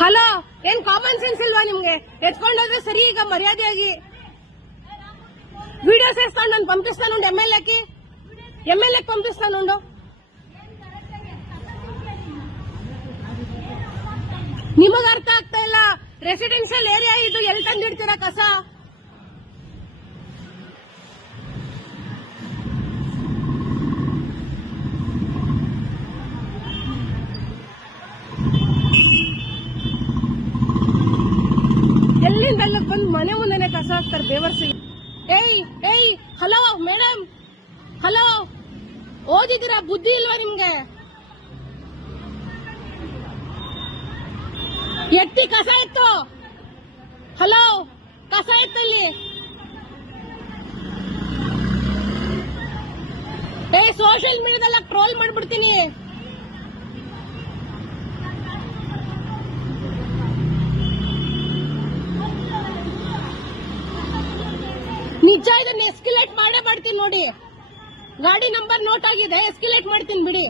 Hello, ಏನ್ common sense ಇಲ್ವಾ ನಿಮ್ಗೆ? ಎತ್ಕೊಂಡೋದ್ರೆ ಸರಿ. ಈಗ ಮರ್ಯಾದೆಯಾಗಿ ವಿಡಿಯೋಸ್ ಎಸ್ಕೊಂಡು ನಾನು ಪಂಪಿಸ್ತಾನುಂಡು. ಎಮ್ಎಲ್ಎ ಪಂಪಿಸ್ತಾನುಂಡು. ನಿಮಗ ಅರ್ಥ ಆಗ್ತಾ ಇಲ್ಲ. ರೆಸಿಡೆನ್ಷಿಯಲ್ ಏರಿಯಾ ಇದು, ಎಲ್ಲಿ ತಂದಿಡ್ತೀರಾ ಕಸ? ಎಲ್ಲಿಂದ ಅಲ್ಲಿಗೆ ಬಂದು ಮನೆ ಮುಂದೆನೆ ಕಸ ಹಾಕ್ತಾರೆ ಬೇವರ್ಸಿ. ಏಯ್ ಹಲೋ ಮೇಡಮ್, ಹಲೋ, ಓದಿದ್ದೀರಾ? ಬುದ್ಧಿ ಇಲ್ವಾ ನಿಮ್ಗೆ? ಎತ್ತಿ ಕಸ ಎತ್ತು. ಹಲೋ, ಕಸ ಎತ್ತಲ್ಲಿ. ಸೋಷಿಯಲ್ ಮೀಡಿಯಾದಲ್ಲ ಟ್ರೋಲ್ ಮಾಡ್ಬಿಡ್ತೀನಿ. ನಿಜ, ಇದನ್ನ ಎಸ್ಕಿಲೇಟ್ ಮಾಡೇ ಮಾಡ್ತೀನಿ ನೋಡಿ. ಗಾಡಿ ನಂಬರ್ ನೋಟ್ ಆಗಿದೆ, ಎಸ್ಕಿಲೇಟ್ ಮಾಡ್ತೀನಿ ಬಿಡಿ.